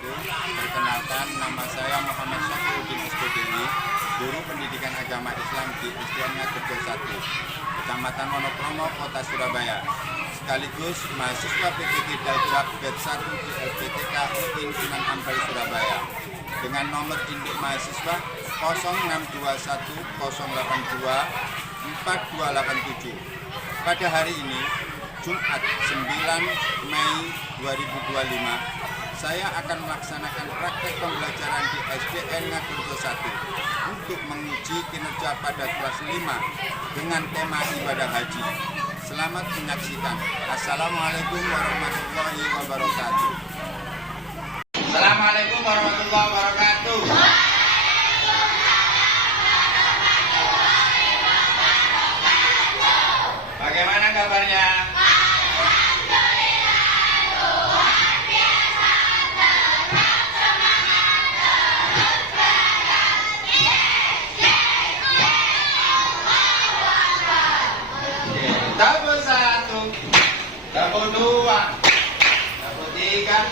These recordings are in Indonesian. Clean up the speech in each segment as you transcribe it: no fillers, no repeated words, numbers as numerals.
wabarakatuh. Perkenalkan, nama saya Muhammad Syafiuddin SPDI, Guru Pendidikan Agama Islam di SDN Ngadegel 1, Kecamatan Wonokromo, Kota Surabaya. Sekaligus mahasiswa PTG Dajab Batch 1 di LPTK UIN Sunan Ampel, Surabaya. Dengan nomor induk mahasiswa 0621 082 4287. Pada hari ini, Jumat 9 Mei 2025, saya akan melaksanakan praktek pembelajaran di SDN Ngadegel 1 untuk menguji kinerja pada kelas 5 dengan tema ibadah haji. Selamat menyaksikan. Assalamualaikum warahmatullahi wabarakatuh. Assalamualaikum warahmatullahi wabarakatuh. Bagaimana kabarnya? Tabel 1, tabel 2, tabel 3,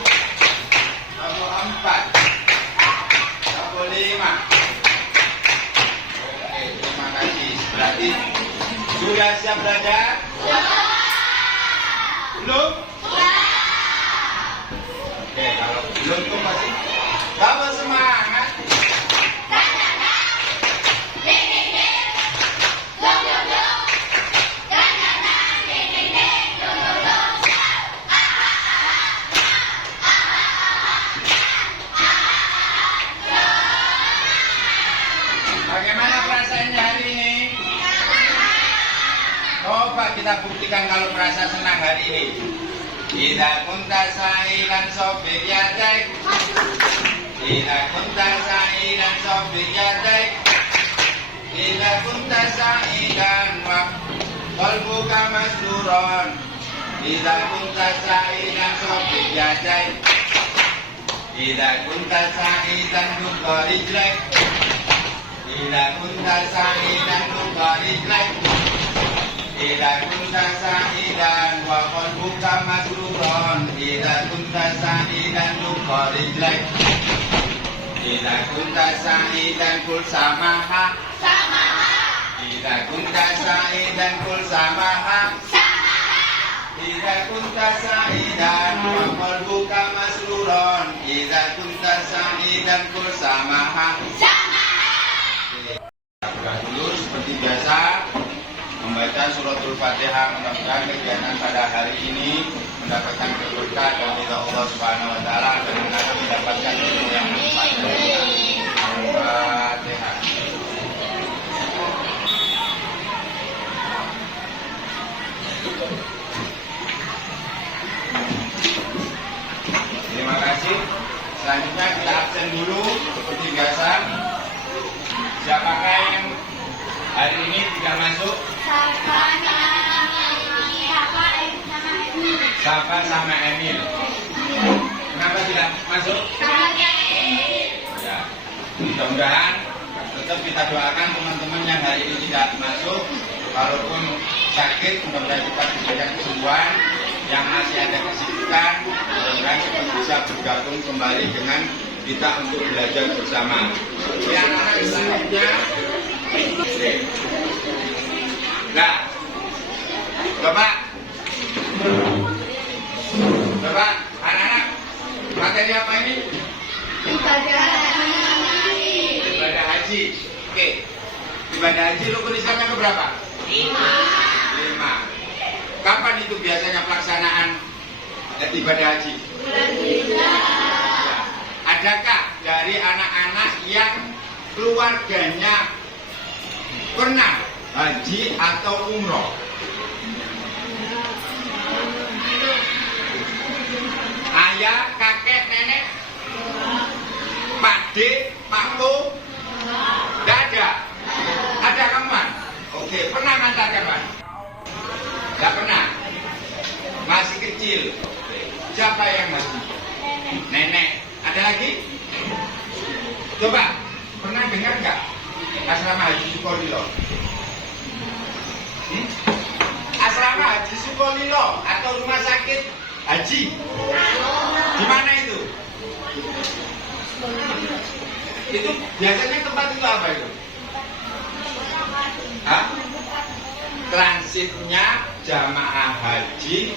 tabel 4, tabel 5. Oke, terima kasih. Berarti sudah siap belajar? Belum? Oke, kalau belum tuh masih tabel semangat. Bagaimana perasaannya hari ini? Coba kita buktikan kalau merasa senang hari ini. Idza kunta sa'ilan sobbir yadaik. Idza kunta sa'ilan sobbir yadaik. Idza kunta sa'ilan wa qalbuka masruron. Idza kunta sa'ilan sobbir yadaik. Idza kunta sa'ilan nuqa rijlaik. Idza kunta sa'ilan nuqa rijlaik. Idza kunta sa'ilan wa qalbuka masruron. Idza kunta sa'ilan nuqa rijlaik. Idza kunta sa'ilan kul samaha. Idza kunta sa'ilan kul samaha. Idza kunta sa'ilan wa qalbuka masruron. Idza kunta sa'ilan kul samaha. Dulu seperti biasa membaca suratul Fatihah. Mudah-mudahan kegiatan pada hari ini mendapatkan berkah dari Allah Subhanahu wa taala dan mendapatkan ilmu yang bermanfaat. Al-Fatihah. Terima kasih. Selanjutnya kita absen dulu seperti biasa. Siapakah yang hari ini tidak masuk? Safa sama Emil. Kenapa tidak masuk? Ya, mudah-mudahan tetap kita doakan teman-teman yang hari ini tidak masuk. Kalaupun sakit, mudah-mudahan cepat diberikan kesembuhan. Yang masih ada kesibukan, mudah-mudahan cepat bisa bergabung kembali dengan kita untuk belajar bersama. Yang anak selanjutnya, nah, Bapak, anak-anak, materi apa ini? Ibadah haji. Oke, ibadah haji rukun Islamnya ke berapa? 5. Kapan itu biasanya pelaksanaan ibadah haji? Adakah dari anak-anak yang keluarganya pernah haji atau umroh? Ayah, kakek, nenek, Pak D, Pak Po? Tidak ada? Ada kawan? Oke, pernah ngantar kawan? Tidak pernah? Masih kecil? Siapa yang masih? Nenek. Ada lagi? Coba, pernah dengar nggak asrama haji Sukolilo? Asrama haji Sukolilo atau rumah sakit haji? Di mana itu? Itu biasanya tempat itu apa itu? Hah? Transitnya jamaah haji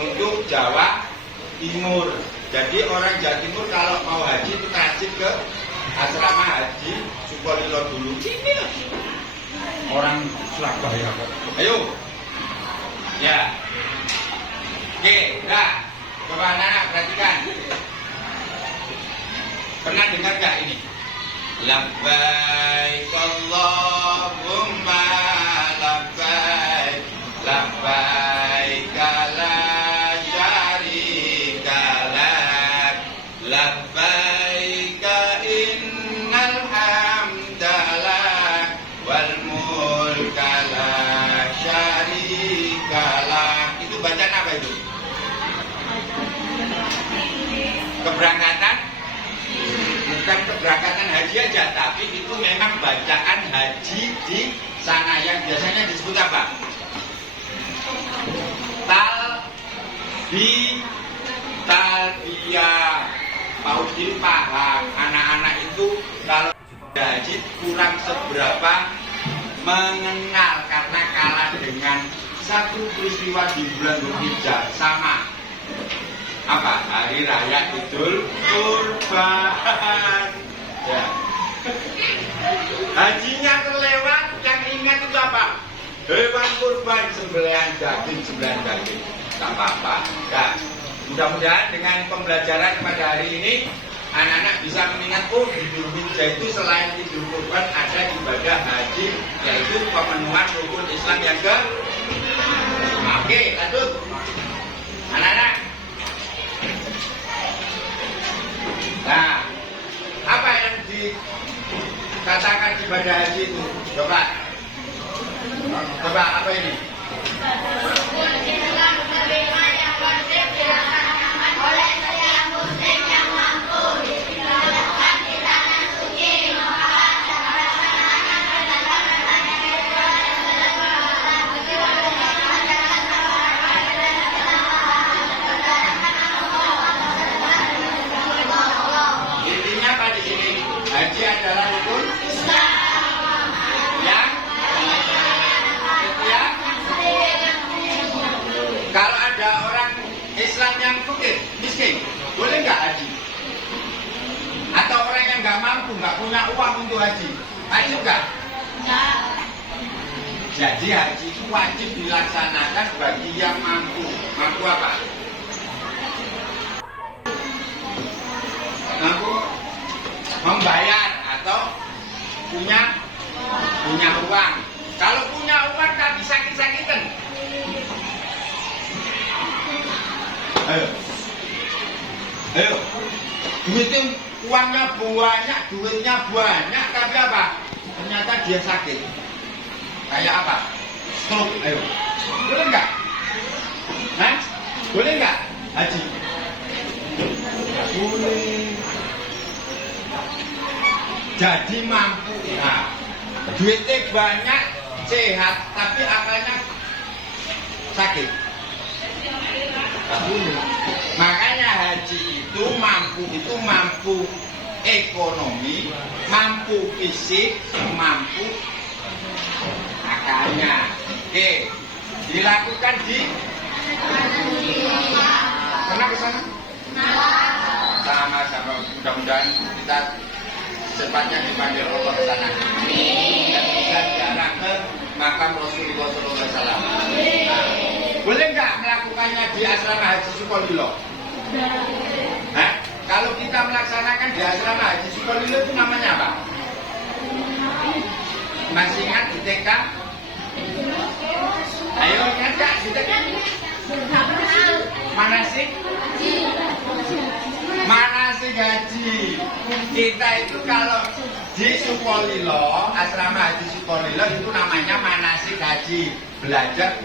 untuk Jawa Timur. Jadi orang Jawa Timur kalau mau haji itu transit ke asrama haji Sukolilo dulu. Sini lah. Orang Surabaya kok. Ayo. Ya. Oke, dah. Coba anak-anak perhatikan. Pernah dengar gak ini? Labbaik Allahumma labbaik, labbaik la syarika lak, labbaik innal hamda lak wal mulka la syarika lak. Itu bacaan apa itu? Keberangkatan? Bukan keberangkatan haji aja, tapi itu memang bacaan haji di sana yang biasanya disebut apa? Talbiyah. Pak Udin paham, anak-anak itu kalau haji kurang seberapa mengenal karena kalah dengan satu peristiwa di bulan Dzulhijjah sama apa? Hari Raya Idul Kurban. Ya. Hajinya terlewat, yang ingat itu apa? Hewan kurban, sembelihan daging. Tak apa-apa. Ya. Mudah-mudahan dengan pembelajaran pada hari ini anak-anak bisa mengingat, oh di Dzulhijjah itu selain Idul Kurban ada ibadah haji, yaitu pemenuhan rukun Islam yang ke. Oke, lanjut. Anak-anak. Nah, apa yang dikatakan ibadah haji itu? Coba apa ini? Oleh setiap muslim yang mampu diperbolehkan di tanah suci melaksanakan intinya apa di sini? Haji adalah rukun Islam yang setiap kalau ada orang Islam yang fakir, miskin, boleh nggak haji? Atau orang yang nggak mampu, nggak punya uang untuk haji, haji nggak? Jadi haji itu wajib dilaksanakan bagi yang mampu. Mampu apa? Mampu membayar atau punya uang. Kalau punya uang tak sakit-sakitan. Ayo, uangnya banyak, tapi apa? Ternyata dia sakit. Kayak apa? Stroke. Ayo, boleh nggak? Hah? Boleh nggak haji? Boleh. Jadi mampu. Nah, duitnya banyak, sehat, tapi akalnya sakit. Makanya haji itu mampu ekonomi, mampu fisik, mampu akalnya. Oke, dilakukan di pernah ke sana? Sama-sama, mudah-mudahan kita secepatnya dipanggil Allah ke sana. Dan bisa diarah ke makam Rasulullah SAW. Boleh nggak melakukannya di asrama haji Sukolilo? Hah? Kalau kita melaksanakan di asrama haji Sukolilo itu namanya apa? Masih ingat di TK? Ayo ingat nggak di TK? Manasik haji. Kita itu kalau di Sukolilo, asrama haji Sukolilo itu namanya manasik haji. Belajar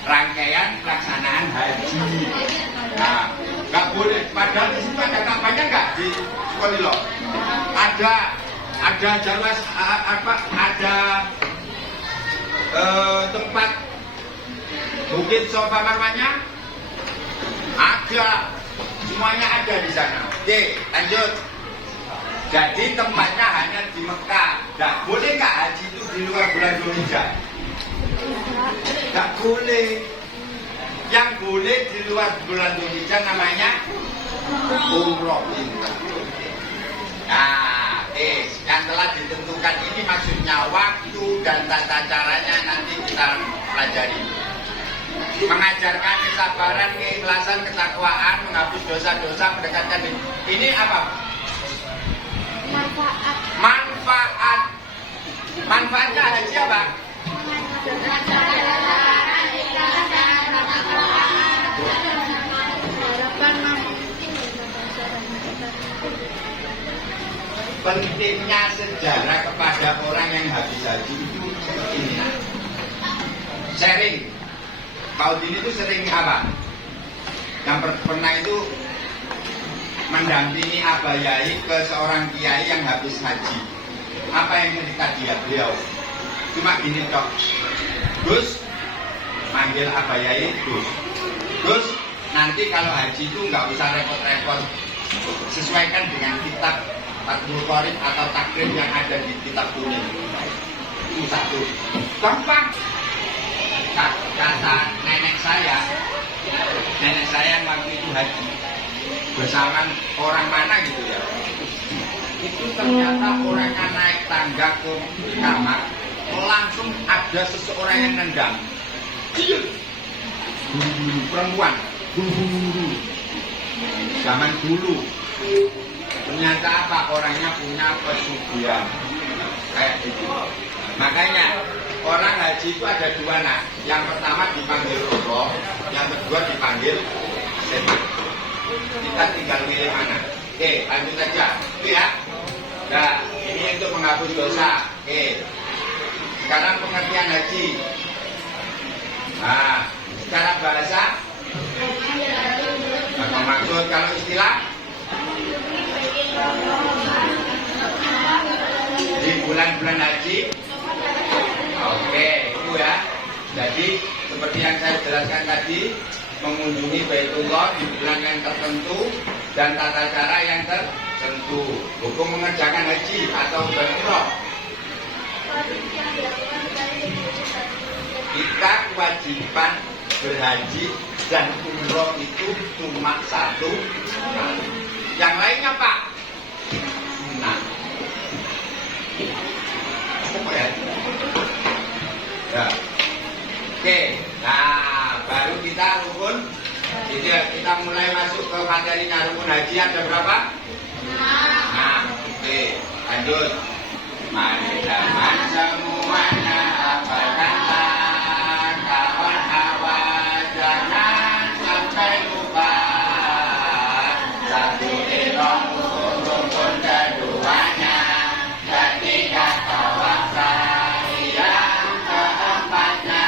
rangkaian pelaksanaan haji. Nah, nggak boleh. Padahal di situ ada kampanye nggak di Sukolilo? Ada jalur ada tempat Bukit Sofa Marwahnya? Ada, semuanya ada di sana. Oke, lanjut. Jadi tempatnya hanya di Mekah. Nah, boleh nggak haji itu di luar bulan Dzulhijjah? Nggak boleh. Yang boleh di luar bulan Dzulhijjah namanya umroh. Nah, yang telah ditentukan ini maksudnya waktu dan tata caranya nanti kita pelajari. Mengajarkan kesabaran, keikhlasan, ketakwaan, menghapus dosa-dosa, mendekatkan diri. Ini apa? Manfaat. Manfaatnya haji apa? Pentingnya sejarah kepada orang yang habis haji itu seperti ini. Sharing. Pak Udin itu sering apa? Yang pernah itu mendampingi Abah Yai ke seorang kiai yang habis haji. Apa yang cerita beliau? Cuma gini dok, Gus, manggil Abah Yai Gus. Gus, nanti kalau haji itu nggak usah repot-repot, sesuaikan dengan kitab Fathul Qorib atau takrim yang ada di kitab kuning. Itu satu. Gampang. Kata nenek saya yang waktu itu haji bersama orang mana gitu ya, itu ternyata orangnya naik tangga ke kamar, langsung ada seseorang yang nendang perempuan zaman dulu. Ternyata apa, orangnya punya pesugihan kayak gitu. Makanya orang haji itu ada dua nak. Yang pertama dipanggil roh, yang kedua dipanggil setan. Kita tinggal milih mana. Oke, lanjut aja. Itu ya. Nah, ini untuk menghapus dosa. Oke. Sekarang pengertian haji. Nah, secara bahasa apa maksud, kalau istilah di bulan-bulan haji. Oke, itu ya. Jadi seperti yang saya jelaskan tadi, mengunjungi Baitullah di bulan yang tertentu dan tata cara yang tertentu. Hukum mengerjakan haji atau umroh. Kita kewajiban berhaji dan umroh itu cuma satu kali. Yang lainnya Pak, sunnah. Apa ya? Ya. Oke, nah baru kita rukun. Jadi kita mulai masuk ke materinya rukun haji ada berapa? Nah, oke, lanjut. Mari teman semuanya hafalkanlah kawan awal, jangan sampai lupa. Satu ihram rukun keduanya, ketiga tawaf yang keempatnya,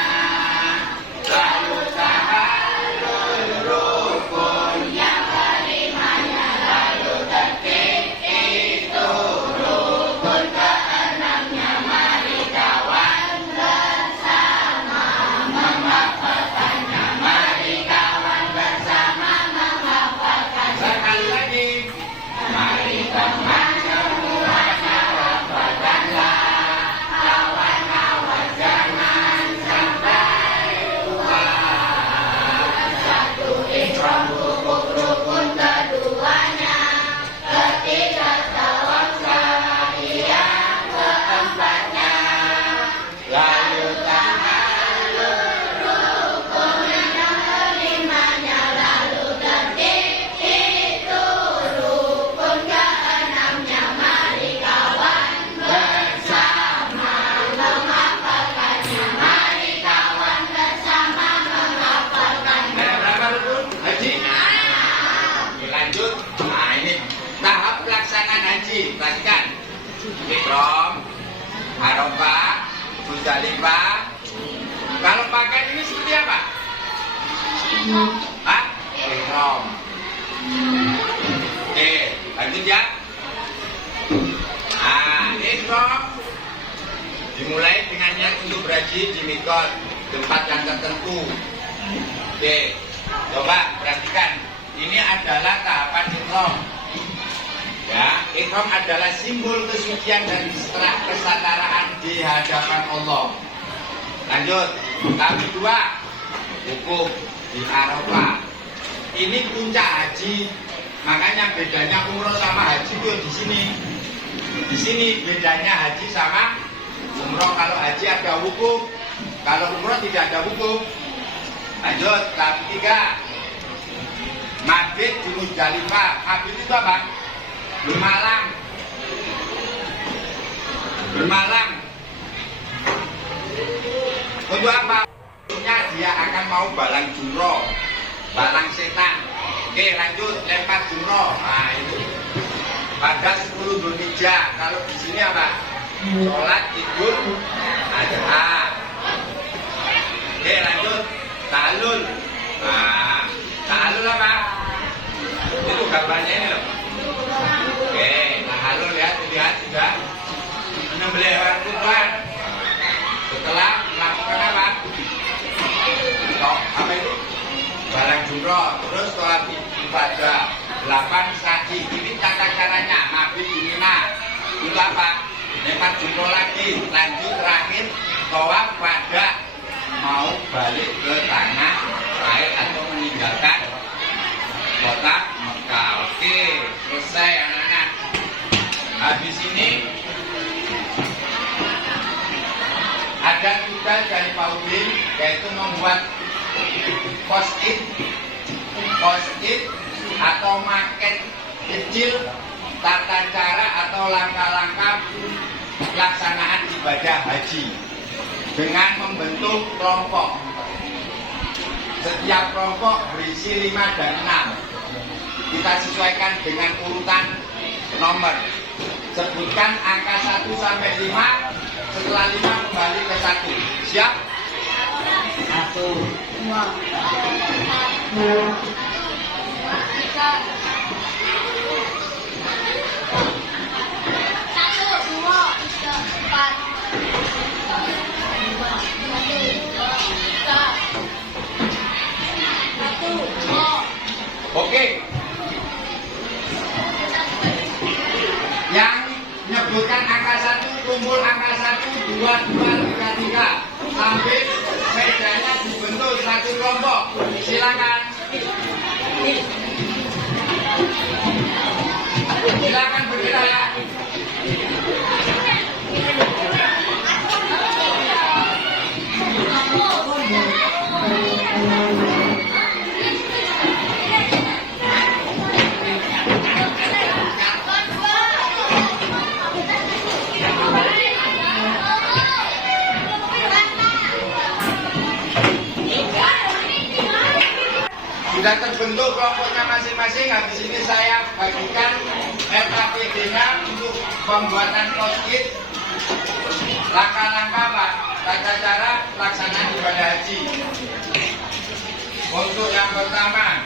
lalu tahallul rukun yang kelimanya, lalu tertib itu rukun keenamnya. Mari kawan bersama menghafalkannya, mari kawan bersama menghafalkannya. Sekali lagi, mari teman semuanya hafalkanlah kawan-kawan, jangan sampai lupa. Satu ihram rukun keduanya, ketiga tawaf yang keempatnya, lalu tahallul rukun yang kelimanya, lalu tertib itu rukun keenamnya. Mari kawan bersama menghafalkannya, mari kawan bersama menghafalkannya. Ada berapa rukun haji? Oke, lanjut. Nah, ini tahap pelaksanaan haji. Perhatikan. Ihram, Arafah, Muzdalifah. Kalau pakaian ini seperti apa? Hah? Ihram. Oke, lanjut ya. Nah, ihram dimulai dengan niat untuk berhaji di mikot, tempat yang tertentu. Oke, coba perhatikan. Ini adalah tahapan ihram. Ya, ihram adalah simbol kesucian dan kesetaraan di hadapan Allah. Lanjut, tahap kedua, wukuf di Arafah. Ini puncak haji. Makanya bedanya umroh sama haji itu di sini. Di sini bedanya haji sama umroh. Kalau haji ada wukuf, kalau umroh tidak ada wukuf. Lanjut, tahap ketiga, mabit di Muzdalifah. Mabit itu apa? Bermalam. Bermalam. Untuk apa? Maksudnya dia akan mau balang jumroh, balang setan. Oke, lanjut, lempar jumroh. Nah itu pada 10 Dzulhijjah. Kalau di sini apa? Sholat Idul Adha. Oke, lanjut, ta'alul. Nah, ta'alul apa? Itu gambarnya ini loh. Oke, ta'alul ya, lihat sudah menyembelih hewan kurban. Setelah melakukan apa? Apa itu? Balang jumroh, terus sholat ibadah 8 saji. Ini tata caranya mabit di Mina. Itu apa? Lempar jumroh lagi. Lanjut terakhir tawaf pada mau balik ke tanah air atau meninggalkan kota Mekah. Oke, selesai anak-anak. Habis ini ada tugas dari Pak Udin, yaitu membuat post-it atau maket kecil tata cara atau langkah-langkah pelaksanaan ibadah haji dengan membentuk kelompok. Setiap kelompok berisi 5 dan 6. Kita sesuaikan dengan urutan nomor. Sebutkan angka 1 sampai 5. Setelah 5 kembali ke 1. Siap? 1, 2, 3. 1, 2, 3. Oke. Yang menyebutkan angka 1, kumpul angka 1, 2, 3 sampai mejanya dibentuk satu kelompok. Silakan. Silakan bergerak ya. Sudah terbentuk kelompoknya masing-masing. Habis ini saya bagikan FAPD-nya untuk pembuatan post-it langkah-langkah Pak, tata cara pelaksanaan ibadah haji. Untuk yang pertama,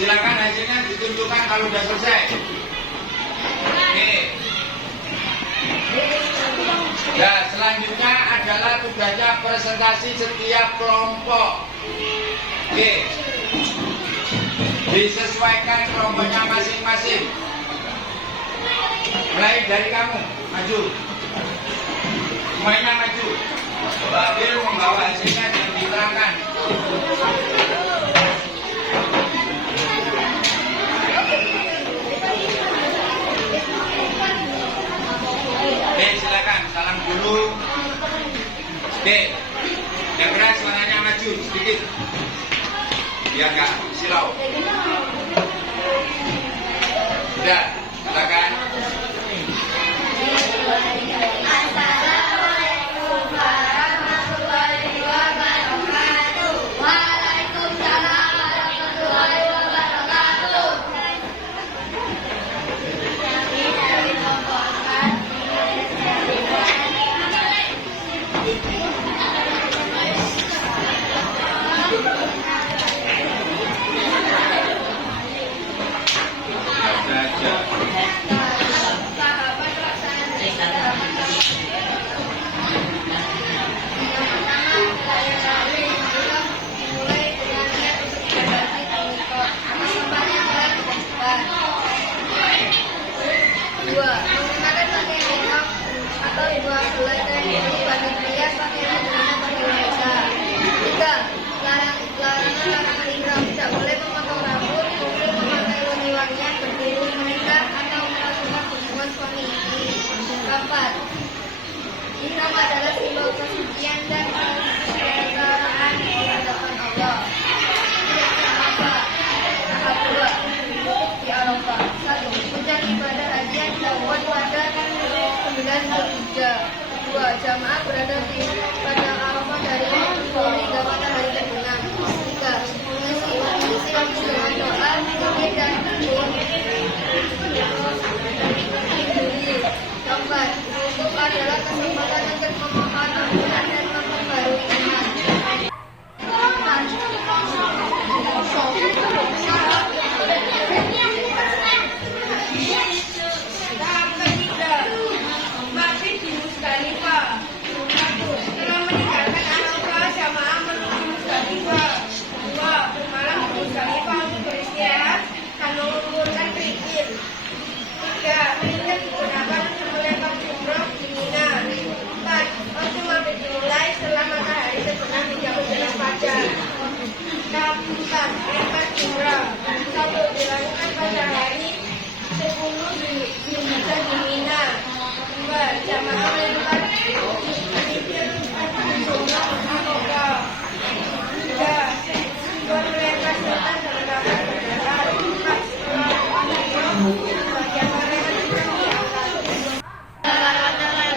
Silakan hasilnya ditunjukkan kalau sudah selesai. Oke. Ya, selanjutnya adalah tugasnya presentasi setiap kelompok. Oke. Disesuaikan kelompoknya masing-masing. Mulai dari kamu, maju. Semuanya maju. Babil membawa hasilnya dan diterangkan. Oke, silakan salam dulu. Oke, yang keras suaranya maju sedikit, biar nggak silau. Sudah, silakan. Assalamualaikum warahmatullahi wabarakatuh. Waalaikumsalam warahmatullahi wabarakatuh. Kami dari kelompok 4 menggunakan pakaian ihram atau dua helai kain putih bagi pria, pakaian celana bagi wanita. 3. Larangan ihram, tidak boleh memotong rambut, kumpul, memakai wangi-wangian, berdiri, menikah atau melakukan hubungan suami istri. 4. Ihram adalah simbol kesucian dan kesucian di hadapan Allah. Tahap 2. Wukuf di Arafah. 1. Puncak ibadah haji yang dilakukan pada 9 Zulhijjah. 2. Jamaah berada di padang Arafah dari zuhur hingga matahari terbenam. 3. Mengisi waktu dengan doa, zikir dan diri. 4. Wukuf adalah kesempatan untuk memohon ampunan dan memperbarui iman. Tahap ketiga, mabit di Musdalifah. 1. Setelah meninggalkan Arafah, jamaah menuju Musdalifah. 2. Bermalam di Musdalifah untuk beristirahat dan mengumpulkan kerikil. 3. Kerikil digunakan untuk melempar jumroh di Mina. 4. Waktu mabit dimulai setelah matahari terbenam hingga menjelang fajar. Tahap 4. Melempar jumroh. 1. Dilakukan pada hari 10 Zulhijjah di Mina. 2. Jamaah melempar kerikil jumroh di Mekah. 3. Simbol melempar setan menggunakan berdarah. 4. Setelah jumroh, bagian larangan itu diangkat. Melambangkan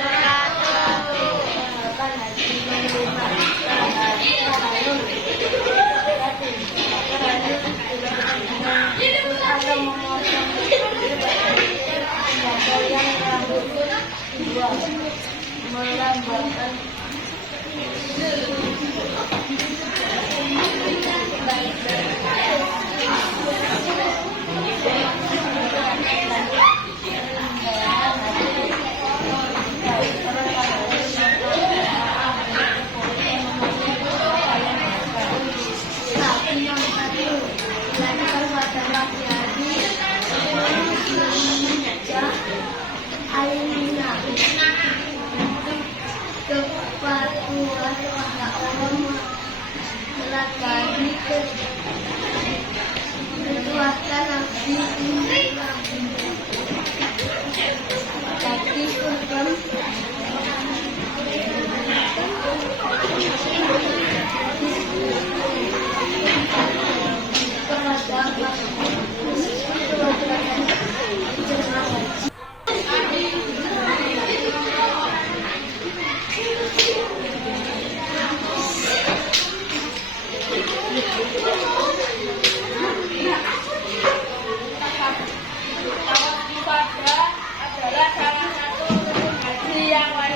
yang satu, perbuatan laki-laki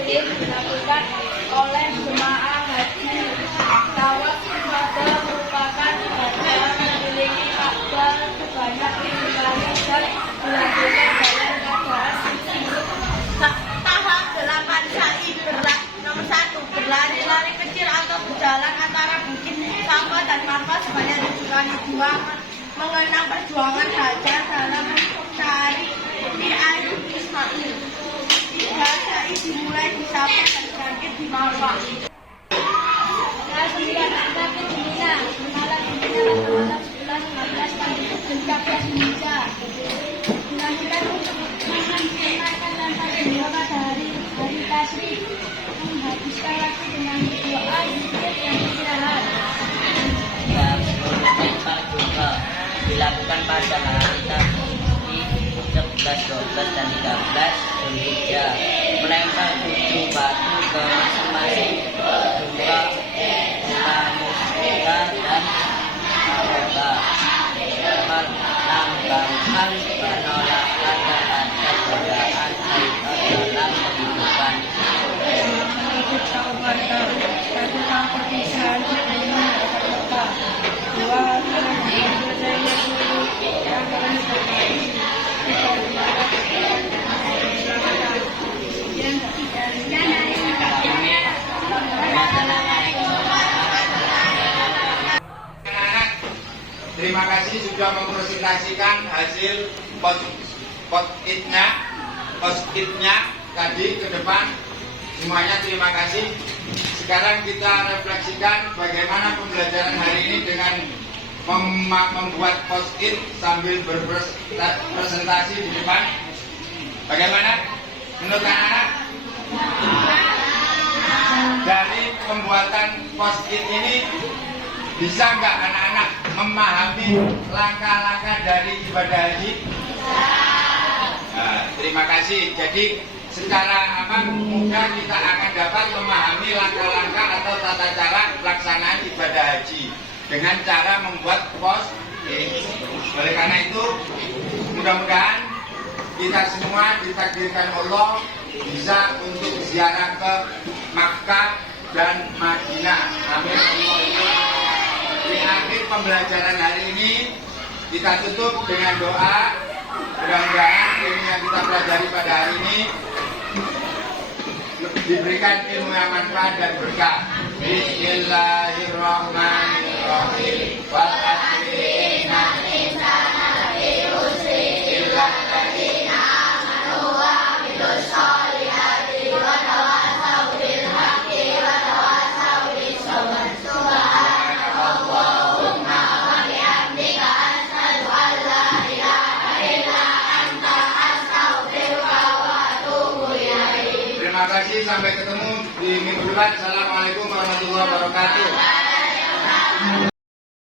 rutin dilakukan oleh jemaah haji. Tawaf ibadah merupakan ibadah yang memiliki Ka'bah sebanyak 5 kali dan dilakukan dalam keadaan suci. Tahap 8 sa'i nomor 1 berlari-lari kecil atau berjalan antara Bukit Safa dan Marwah sebanyak 7 kali. 2 mengenang perjuangan Hajar dalam mencari Ayub Ismail. 3 sa'i dimulai di Safa dan berakhir di Marwah. Kelas 9 Akad di Mina. Malam di Mina tanggal 11, 14 dan 13 Zulhijjah. Dilanjutkan untuk menyempurnakan lempar jumroh pada hari tasyrik. Menghabiskan waktu dengan doa, zikir dan istirahat. Yang melempar jumroh dilakukan pada hari tasyrik 11, 12 dan 13 Zulhijjah. Melempar 7 batu ke masing-masing jumroh Muka dan Aroba, melambangkan penolakan terhadap godaan syaitan dalam kehidupan. Menuntut taubat satu tanpa pisahan dengan Mekah. 2 selesainya dulu yang telah terjadi. 3 Terima kasih sudah mempresentasikan hasil post-itnya tadi ke depan. Semuanya terima kasih. Sekarang kita refleksikan bagaimana pembelajaran hari ini dengan membuat post-it sambil berpresentasi di depan. Bagaimana menurut anak-anak? Dari pembuatan post-it ini bisa nggak anak-anak memahami langkah-langkah dari ibadah haji? Nah, terima kasih. Jadi secara mudah kita akan dapat memahami langkah-langkah atau tata cara pelaksanaan ibadah haji dengan cara membuat post-it. Oleh karena itu, mudah-mudahan kita semua ditakdirkan Allah bisa untuk ziarah ke Makkah dan Madinah. Amin. Di akhir pembelajaran hari ini kita tutup dengan doa. Mudah-mudahan ilmu yang kita pelajari pada hari ini diberikan ilmu yang manfaat dan berkah. Bismillahirrahmanirrahim. Wal asri innal insana lafi khusr illa alladziina aamanu wa 'amilus sholihati wa tawassaw bil haqqi wa tawassaw bis sabr. Subhanallahumma wa bihamdika asyhadu an la ilaha illa anta astaghfiruka wa atubu ilaik. Terima kasih, sampai ketemu di minggu depan. Assalamualaikum warahmatullahi wabarakatuh.